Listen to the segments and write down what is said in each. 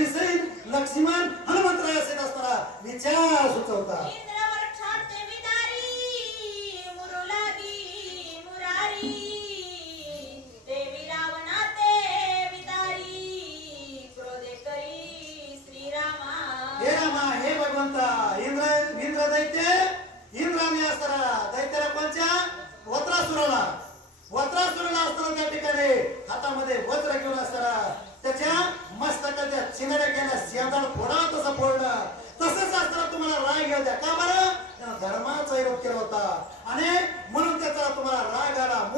भीमसेन लक्ष्मण हनुमंतराय असे असताना विचार सुचवता इंद्र दैत्य इंद्राने असताना दैत्याला कोणच्या वत्रासुराला असताना त्या ठिकाणी हातामध्ये वज्र घेऊन असताना त्याच्या मस्तकाच्या चिनाड्या केल्या शेंदाड फोडा तसं फोडलं तसंच असताना तुम्हाला राग येऊ द्या का बरं त्यानं धर्माचा विरोध केला होता आणि म्हणून त्याचा तुम्हाला राग आला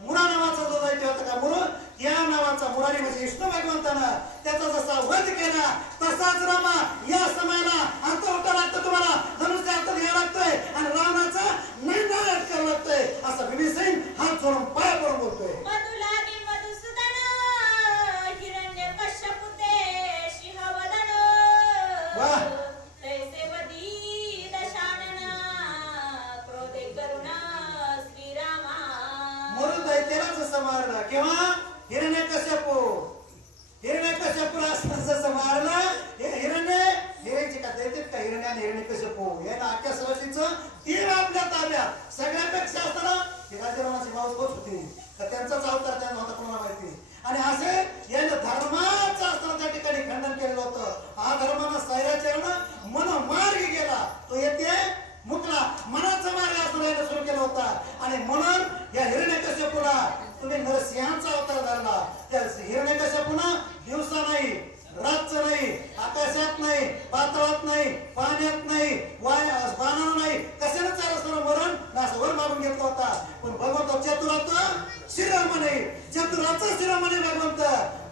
मुरा नावाचा जो दैत्य होता का मुरु या नावाचा मुरारी म्हणजे विष्णू भगवंतानं त्याचा जसा वध केला तसाच रामा या समयाला अंत उठा लागतं तुम्हाला धनुष्य अंत घ्यायला लागतोय आणि रावणाचा निर्णय करायला लागतोय असं भीमसेन हात जोडून पाय पडून बोलतोय मारला किंवा हिरण्यकश्यपूला जसं मारलं हिरण्यची का दैत्यात का हिरण्यकश्यपू याला अख्ख्या सृष्टीचं तीन आपल्या ताब्यात सगळ्यापेक्षा असताना ही राजारामाची माऊस होत होती तर त्यांचाच अवतार त्यांना होता कोणाला माहिती आणि असे याने धर्माचं असताना त्या ठिकाणी खंडन केलेलं होतं हा धर्मानं सैराचरण मन मार्ग गेला तो येते मुकला मनाचा मार्ग असताना याने सुरू केला होता आणि म्हणून या हिरण्यकश्यपूला तुम्ही नरसिंहाचा अवतार धरला त्या हिरण्यकश्यपूनं दिवसा नाही रातचं नाही आकाशात नाही पाताळात नाही पाण्यात नाही बाणानं नाही कशाने चाल असताना मरण असं वर मागून घेतला होता पण भगवंत चतुराचा शिरोमणी चतुराचा शिरोमणी भगवंत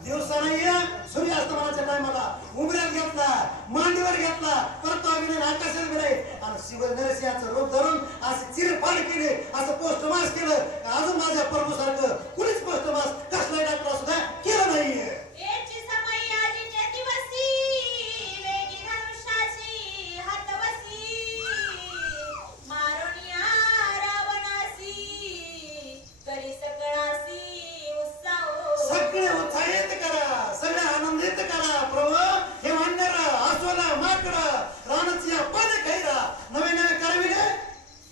दिवसा नाहीये सूर्यास्तमानाच्या टायमाला उमऱ्यात घेतला मांडीवर घेतला परत अभिनय आकाशात गेले आणि शिव नरसिंहाचं रूप धरून असे चिरफाड केले असं पोस्ट मास केलं अजून माझ्या प्रभू सारखं कुणीच पोस्ट मास कसलाही डॉक्टर सुद्धा केलं नाहीये सगळे उत्साहित करा सगळे आनंदित करा प्रभू हे वांडर आसोला माकड रानचिया पाने खैरा नवे नवे करविले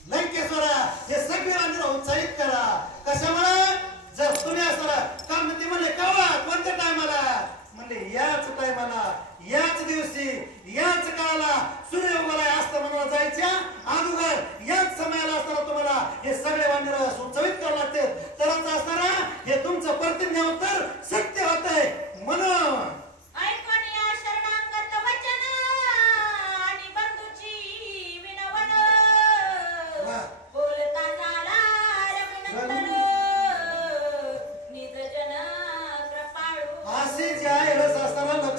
लंकेश्वरा हे सगळे वांडर उत्साहित करा कशामुळे जर तुम्ही असताना का म्हणते म्हणले केव्हा कोणत्या टायमाला म्हणले याच टायमाला याच दिवशी याच काळाला सूर्य उगवला असता म्हणून जायच्या अगोदर याच समयाला असताना तुम्हाला हे सगळे वांडर सुचवित करावे लागते तरच असताना हे तुमचं प्रतिज्ञा उत्तर सत्य होतंय म्हणून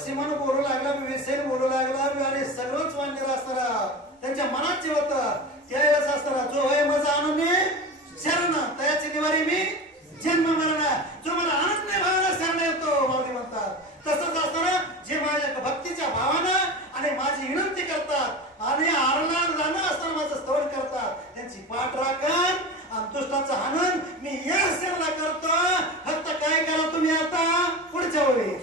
लक्ष्मण बोलू लागला भीमसेन बोलू लागला आणि सगळंच वांडर असताना त्यांच्या मनात जे होतं त्यावेळेस असताना जो होय माझा आनंद शरण त्याची निवारी मी जन्म मरण जो मला आनंद भावानं शरण येतो माऊली म्हणतात तसंच असताना जे माझ्या भक्तीच्या भावानं आणि माझी विनंती करतात आणि आरलान जाणं असताना माझं स्तवन करतात त्यांची पाठ राखण आणि दुष्टाचा आनंद मी या सेवेला करतो फक्त काय करा तुम्ही आता पुढच्या वेळी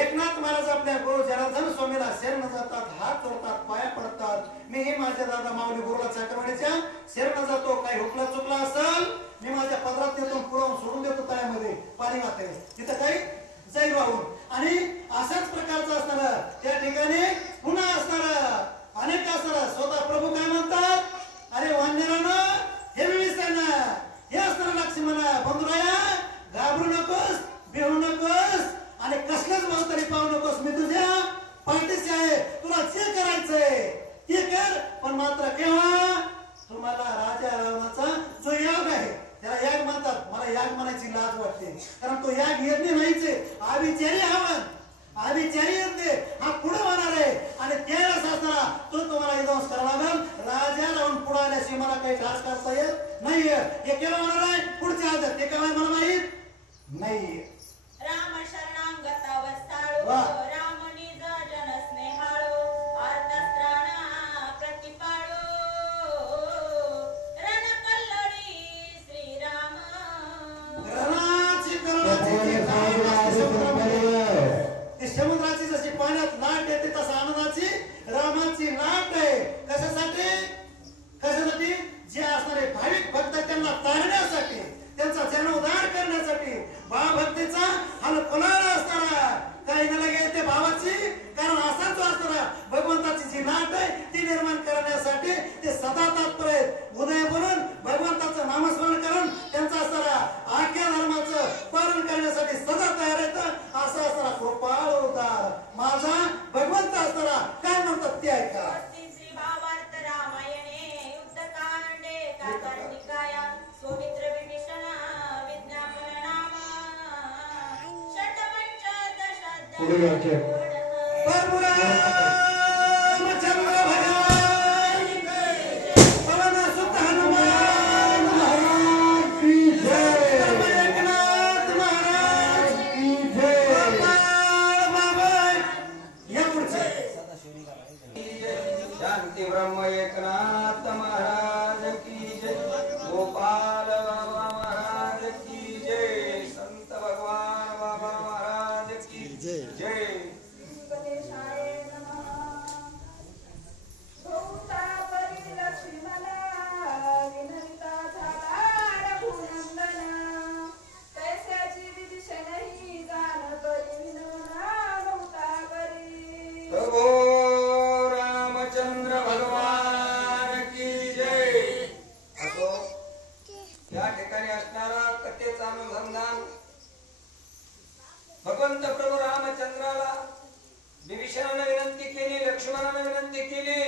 एकनाथ महाराज आपल्या गुरु जनार्दन स्वामीला शरण जातात हात जोडतात पाया पडतात मी माझ्या दादा माऊली गुरुला चक्रवाडीच्या शरण जातो काही हुकला चुकला असेल मी माझ्या पदरात येतो पुरवून सोडून देतो तळ्यामध्ये पाणी वाहते तिथं काही जाईल वाहून आणि अशाच प्रकारचं असणार त्या ठिकाणी पुन्हा असणार अनेक असणार स्वतः प्रभू काय म्हणतात अरे वांडरानं हे भीमसेन हे असणार लक्ष्मणा बंधुराया घाबरू नकोस भिवू नकोस आणि कसल्याच भाव तरी पाहू नकोस मी तुझ्या पाठीशी आहे तुला जे करायचंय ते कर पण मात्र केव्हा तुम्हाला राजा रावणाचा जो याग आहे त्याला याग म्हणतात मला याग म्हणायची लाज वाटते कारण तो याग यज्ञ नाहीच आविचारी हवन आविचारी यज्ञ हा पुढे होणार आहे आणि त्यावेळेस असताना तो तुम्हाला विध्वंस करावा लागेल राजा रावण पुढे आल्याशिवाय मला काही त्रास करता येत नाहीये हे केव्हा होणार आहे पुढच्या आदर ते केव्हा मला माहित नाही राम शरणांगता वत्साळू समुद्राची जशी पाण्यात लाट येते तसा आनंदाची रामाची लाट आहे. कशासाठी कशासाठी जे असणारे भाविक भक्त त्यांना तारण्यासाठी त्यांचा जीर्णोद्धार करण्यासाठी भावभक्तीचा हलफलाळ असणारा काही न लगे ते भावाची कारण असा जो असणारा भगवंताची जी लाट आहे ती निर्माण करण्यासाठी ते सदा तत्पर आहेत. उदय बोलून भगवंताचं नामस्मरण करून त्यांचा असणारा आख्या धर्माचं पालन करण्यासाठी सदा तयार आहेत. असा असणारा कृपाळ उद्धार माझा भगवंत असणारा काय म्हणतात ते ऐका. शांती ब्रह्म एकनाथ महाराज की जय. गोपाल बाबा महाराज की जय. संत भगवान बाबा महाराज की जय. प्रभो रामचंद्र भगवान की जय. असो या ठिकाणी असणारा कथेचा अनुसंधान भगवंत प्रभू रामचंद्राला विभीषणाने विनंती केली, लक्ष्मणाने विनंती केली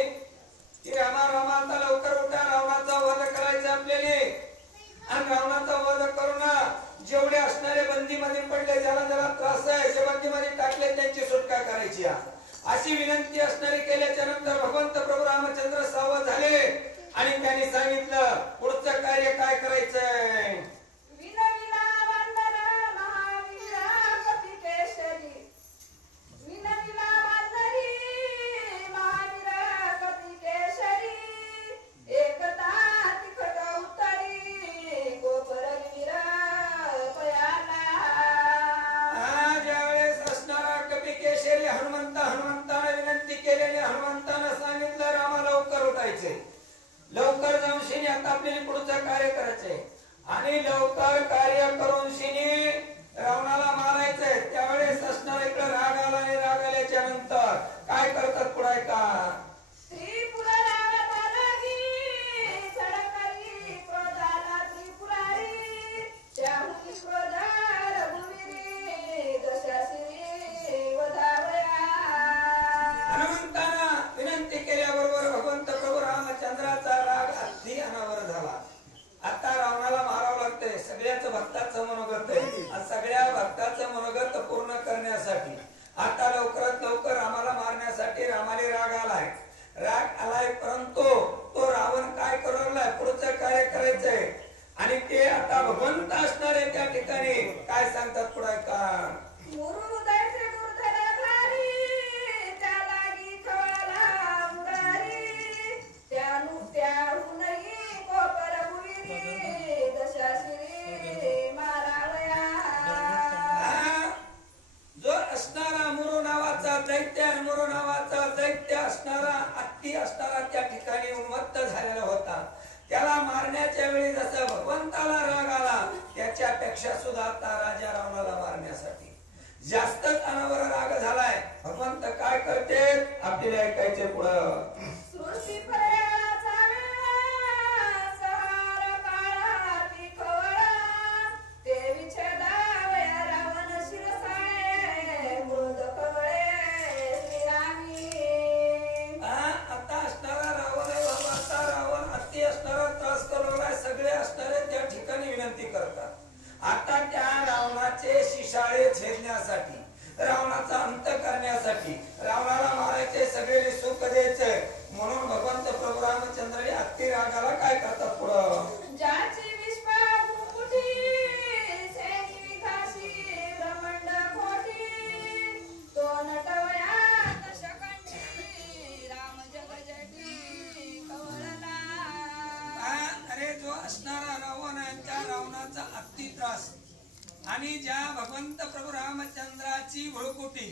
की रामा रामाचा लवकर उठा, रावणाचा वध करायचा आपल्याला. आणि रावणाचा वध करून जेवढे असणारे बंदीमध्ये पडले ज्याला ज्याला त्रास आहे जे बंदीमध्ये टाकले त्यांची सुटका करायची अशी विनंती असणारी केल्याच्या नंतर भगवंत प्रभू रामचंद्र सावध झाले आणि त्यांनी सांगितलं पुढचं कार्य काय करायचंय. लवकर जाऊन शिनी आता आपल्याला पुढचं कार्य करायचंय आणि लवकर कार्य करून शिनी रावणाला मारायचंय. त्यावेळेस असणार इकडे राग आला आणि राग आल्याच्या नंतर काय करतात पुढे का विनंती केल्याबरोबर भगवंत प्रभू रामचंद्राचा राग अगदी अनावर झाला. आता रावणाला मारावं लागतंय. सगळ्याच भक्ताचं मनोगत आहे. सगळ्या भक्ताचं मनोगत पूर्ण करण्यासाठी आता लवकरात लवकर रामाला मारण्यासाठी रामाला राग आलाय. राग आलाय परंतु तो रावण काय करवलाय पुढचं कार्य करायचंय आणि ते आता भगवंत असणारे त्या ठिकाणी काय सांगतात पुढे का जो असणारा मुरु नावाचा दैत्य असणारा हत्ती असणारा त्या ठिकाणी उन्मत्त झालेला होता. त्याला मारण्याच्या वेळी जसं भगवंताला राग आला त्याच्यापेक्षा सुद्धा आता राजा रावणाला मारण्यासाठी जास्तच अनावर राग झालाय. भगवंत काय करते आपल्याला ऐकायचे पुढं. आता त्या रावणाचे शिशाळे छेदण्यासाठी रावणाचा अंत करण्यासाठी रावणाला मारायचे सगळे सुख द्यायचे म्हणून भगवंत जो असणारा रावण आहे त्या रावणाचा अति त्रास आणि ज्या भगवंत प्रभू रामचंद्राची भुळकुटी,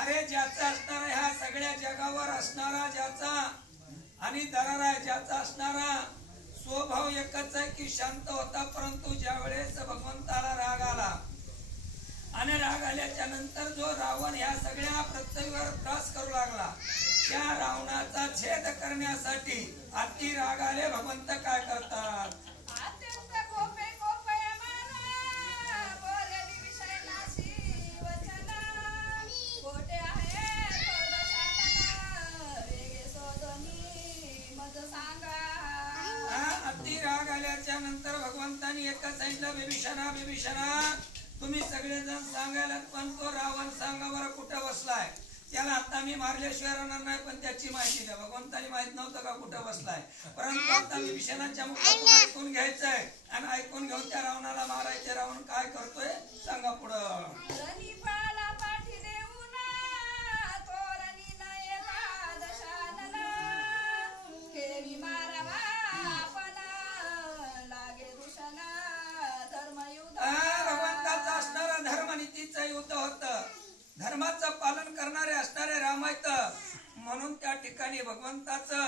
अरे ज्याचा असणारा ह्या सगळ्या जगावर असणारा ज्याचा आणि दरारा ज्याचा असणारा स्वभाव एकच आहे की शांत होता, परंतु ज्या वेळेस भगवंताला राग आला आणि राग आल्याच्या नंतर जो रावण ह्या सगळ्या पृथ्वीवर त्रास करू लागला, त्या रावणाचा छेद करण्यासाठी अति राग आले भगवंत काय करतात, अति राग आल्याच्या नंतर भगवंतानी एकच सांगितलं, बिभीषणा बिभीषणा तुम्ही सगळेजण सांगायला, पण तो रावण सांगा बरं कुठं बसलाय, त्याला आता मी मारल्याशिवाय राहणार नाही, पण त्याची माहिती द्या. भगवंतानी माहित नव्हतं का कुठं बसलाय, परंतु आता बिभीषणाच्या मुखातून ऐकून घ्यायचंय आणि ऐकून घेऊन त्या रावणाला मारायचे. रावण काय करतोय सांगा पुढं, भगवंताचा असणारा धर्मनीतीचं युद्ध होतं, धर्माचं पालन करणारे असणारे राम आहेत, म्हणून त्या ठिकाणी भगवंताचं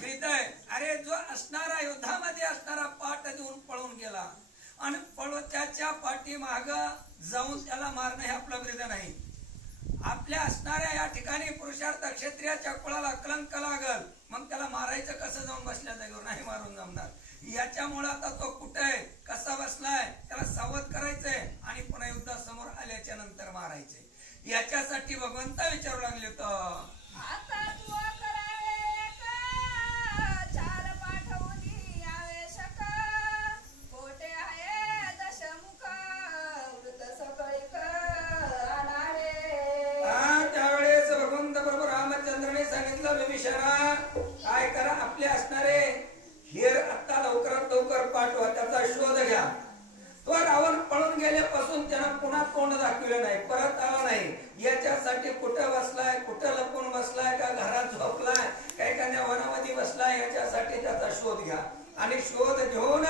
हृदय, अरे जो असणारा युद्धामध्ये असणारा पाठ देऊन पळून गेला आणि त्याच्या पाठीमाग जाऊन त्याला मारणं हे आपलं हृदय नाही. आपल्या असणाऱ्या या ठिकाणी पुरुषार्थ क्षत्रियाच्या कुळाला कलंक लागल, मग त्याला मारायचं कसं जाऊन बसल्या जागेवर नाही मारून जमणार. याच्यामुळे आता तो कुठे आहे, कसा बसलाय, त्याला सावध करायचंय आणि पुन्हा युद्धासमोर आल्याच्या नंतर मारायचे. याच्यासाठी भगवंत विचारू लागले तर त्यावेळेस भगवंत प्रभू रामचंद्राने सांगितलं, बिभीषणा काय करा, आपले असणारे हेर आता लवकरात लवकर पाठवा, त्याचा शोध घ्या. तो रावण पळून गेल्यापासून त्यानं पुन्हा तोंड दाखविलं नाही, परत आला नाही. याच्यासाठी कुठं बसलाय, कुठं लपून बसलाय, का घरात झोपलाय, का एखाद्या वनामध्ये बसलाय, याच्यासाठी त्याचा शोध घ्या आणि शोध घेऊन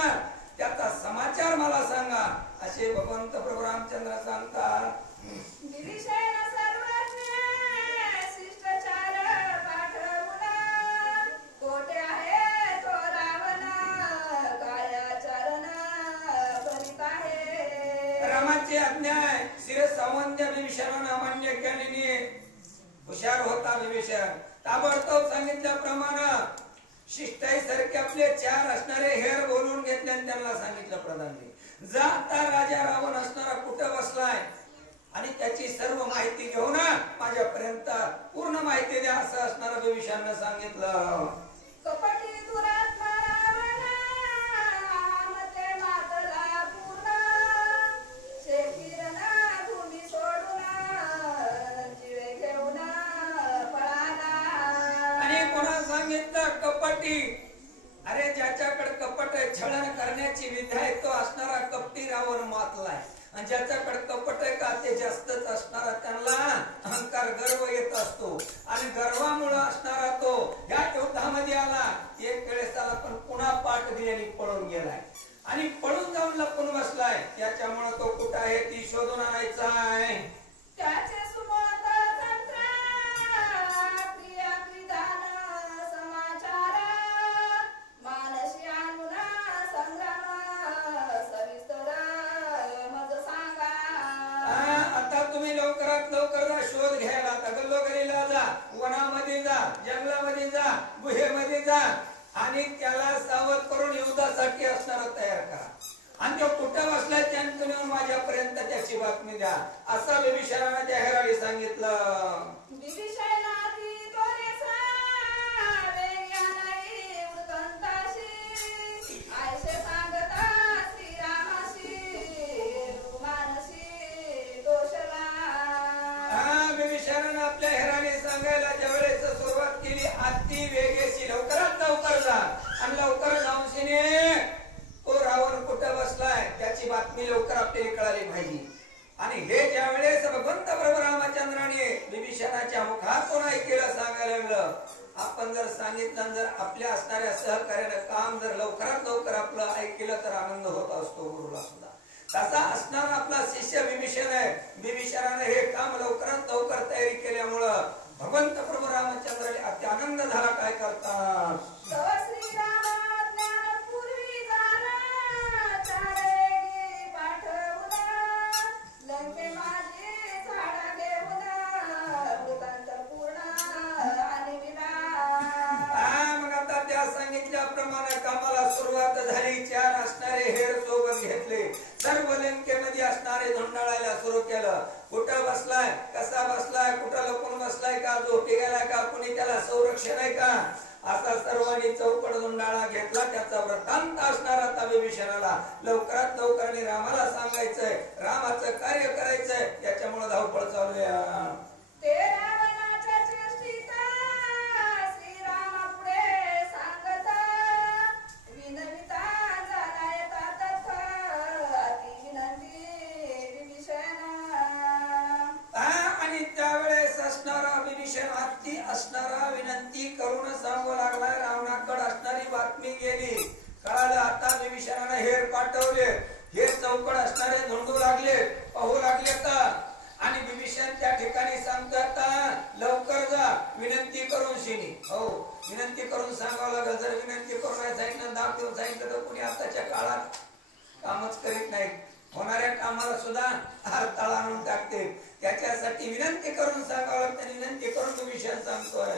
त्याचा समाचार मला सांगा, असे भगवंत प्रभू रामचंद्र सांगतात. रामाची आज्ञा आहे, शिरसावंत बिभीषणानं अमान्य केल्याने हुशार होता बिभीषण. ताबडतोब सांगितल्याप्रमाणे शिष्टाई सारखे आपले 4 असणारे हेर बोलून घेतले आणि त्यांना सांगितलं, प्रधानजी जा आता राजा रावण असणारा कुठं बसलाय आणि त्याची सर्व माहिती घेऊन माझ्यापर्यंत पूर्ण माहिती द्या, असं असणारं बिभीषणानं सांगितलं. कपटी, अरे ज्याच्याकडे कपट छळण करण्याची विद्या आहे तो असणारा कपटी रावण मातलाय, आणि ज्याच्याकडे कपट आहे का ते जास्तच असणारा त्यांना अहंकार गर्व येत असतो आणि गर्वामुळे असणारा तो या युद्धामध्ये आला. एक वेळेस आला पण पुन्हा पाठ दिल्याने पळून गेलाय आणि पळून जाऊन लपून बसलाय. त्याच्यामुळे तो कुठं आहे ती शोधून आणायचा आहे. लवकर शोध घ्यायला गल्लोगरीला जा, वनामध्ये जा, जंगलामध्ये जा, गुहेमध्ये जा आणि त्याला सावध करून युद्धासाठी असणार तयार करा आणि तो कुठं बसलाय त्यांचं नेऊन माझ्यापर्यंत त्याची बातमी द्या, असं बिभीषणाने त्या हेराळी सांगितलं. आपल्या हेराने सांगायला ज्यावेळेस सुरुवात केली, अति वेगेशी लवकरात लवकर जा आणि लवकर जाऊन तो रावण कुठं बसलाय त्याची बातमी लवकर आपल्याला कळाली पाहिजे. आणि हे ज्यावेळेस भगवंत प्रभू रामचंद्राने बिभीषणाच्या मुखात काम जर लवकरात लवकर आपलं ऐकलं तर आनंद होत असतो गुरुला सुद्धा. तसा असणारा आपला शिष्य विभीषण आहे. विभीषणाने हे काम लवकरात लवकर तयारी केल्यामुळं भगवंत प्रभू रामचंद्राला अति आनंद झाला. काय करतात सांगितल्याप्रमाणे कामाला सुरुवात झाली. 4 असणारे हेर सोबत घेतले. सर्व लंकेमध्ये असणारे धुंडाळायला सुरू केलं. कुठं बसलाय, कसा बसलाय, कुठं लपून बसलाय का, झोपी गेलाय का, कुणी त्याला संरक्षण आहे का, असा सर्वांनी चौकड धुंडाळा घेतला. त्याचा वृत्तांत असणार आता विभीषणाला लवकरात लवकर रामाला सांगायचंय, रामाचं कार्य करायचंय. याच्यामुळे धावपळ चालू आहे. असणारा विनंती करून सांगू लागला. रावणाकडे असणारी बातमी गेली. कळालं आता विभीषणाने हेर पाठवले. हे चौकड असणारे धुंडू लागले, पाहू लागले का. आणि विभीषण त्या ठिकाणी सांगतात लवकर जा विनंती करून शिनी. हो विनंती करून सांगावं लागेल. जर विनंती करून सांगितलं, दाब देऊन सांगितलं तर कुणी आताच्या काळात कामच करीत नाहीत. होणाऱ्या कामाला सुद्धा हरताळ आणून टाकते. त्याच्यासाठी विनंती करून सांगावं लागतं. विनंती करून विभीषण सांगतोय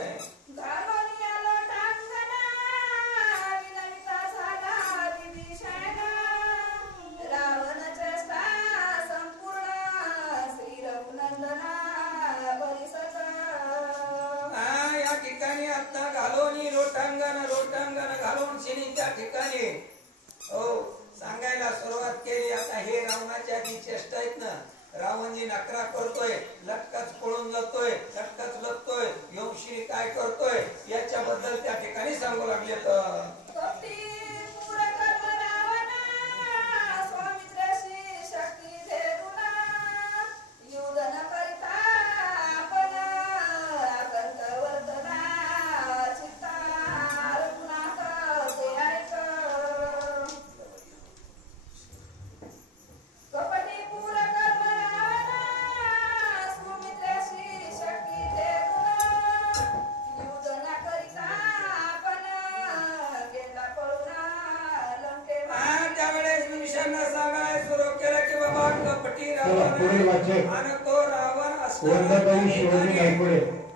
या ठिकाणी आता घालून लोटांगण घालून शिनी त्या ठिकाणी हो सांगायला सुरुवात केली. आता हे रावणाच्या आधी चेष्टा आहेत ना. रावणजी नकरा करतोय, लटकच पळून जातोय, लटकच लपतोय, योगशी काय करतोय याच्याबद्दल त्या ठिकाणी सांगू लागले.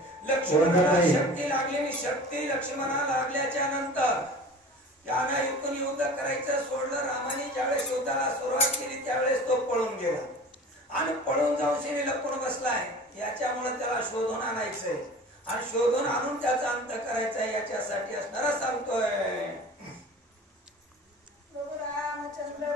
शक्ती लागली. शक्ती लक्ष्मणाला लागल्याच्या नंतर त्यानं इथून युद्ध करायचं सोडलं. रामाने ज्यावेळेस युद्धाला सुरुवात केली त्यावेळेस तो पळून गेला आणि पळून जाऊन शेणी लपून बसलाय. याच्यामुळे त्याला शोधून आणायचंय आणि शोधून आणून त्याचा अंत करायचा. याच्यासाठी असणारा सांगतोय रामचंद्र